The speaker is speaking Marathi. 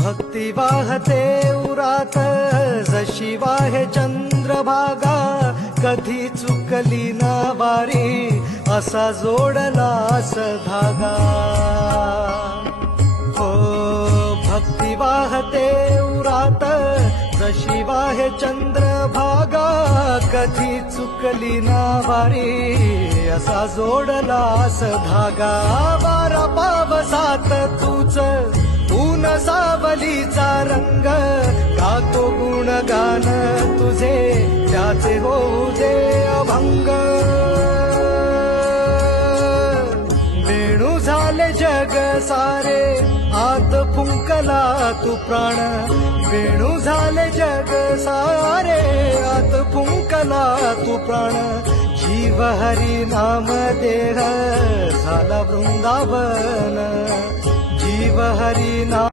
भक्ती वाहते उरात जशी वाहे चंद्रभागा, कधी चुकली ना वारी असा जोडलास धागा. हो भक्ती वाहते उरात जशी वाहे चंद्रभागा, कधी चुकली ना वारी असा जोडलास धागा. वारा पावसात तूच ऊन सावलीचा रंग, गातो गुणगान तुझे त्याचे होऊ दे अभंग. वेणू झाले जग सारे आत फुंकला तू प्राण, वेणू झाले जग सारे आत फुंकला तू प्राण. जीव हरी नाम देह झाला वृंदावन, जीव हरी नाम